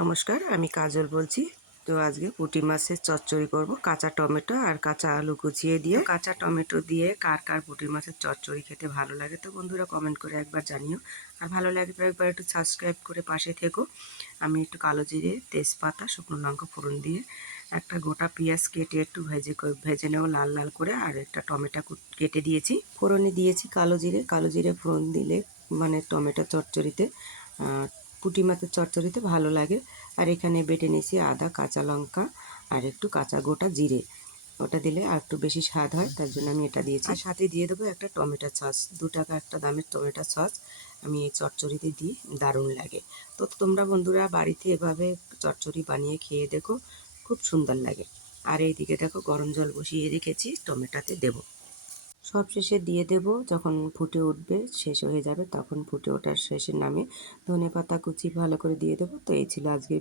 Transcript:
নমস্কার, আমি কাজল বলছি। তো আজকে পুঁটি মাছের চচ্চড়ি করব, কাঁচা টমেটো আর কাঁচা আলু কুচিয়ে দিয়ে। কাঁচা টমেটো দিয়ে কার কার পুঁটি মাছের চচ্চড়ি খেতে ভালো লাগে? তো বন্ধুরা কমেন্ট করে একবার জানিও। আর ভালো লাগে একবার একটু সাবস্ক্রাইব করে পাশে থেকো। আমি একটু কালো জিরে, তেজপাতা, শুকনো লঙ্কা ফোড়ন দিয়ে একটা গোটা পেঁয়াজ কেটে একটু ভেজে ভেজে নেব লাল লাল করে। আর একটা টমেটো কেটে দিয়েছি। ফোড়নে দিয়েছি কালো জিরে। কালো জিরে ফোড়ন দিলে মানে টমেটো চচ্চড়িতে পুঁটি মাছের চচ্চড়িতে ভালো লাগে। আর এখানে বেটে নিয়েছি আদা, কাঁচা লঙ্কা আর একটু কাঁচা গোটা জিরে। ওটা দিলে আর একটু বেশি স্বাদ হয়, তার জন্য আমি এটা দিয়েছি। আর সাথে দিয়ে দেবো একটা টমেটো সস, দু টাকা একটা দামের টমেটো সস। আমি এই চচ্চড়িতে দিই, দারুণ লাগে। তো তোমরা বন্ধুরা বাড়িতে এভাবে চচ্চড়ি বানিয়ে খেয়ে দেখো, খুব সুন্দর লাগে। আর এইদিকে দেখো গরম জল বসিয়ে রেখেছি, টমেটোতে দেবো। সব শেষে দিয়ে দেব, যখন ফুটে উঠবে, শেষ হয়ে যাবে, তখন ফুটে ওঠার শেষে নামে ধনে পাতা কুচি ভালো করে দিয়ে দেবো। তো এই ছিল আজকের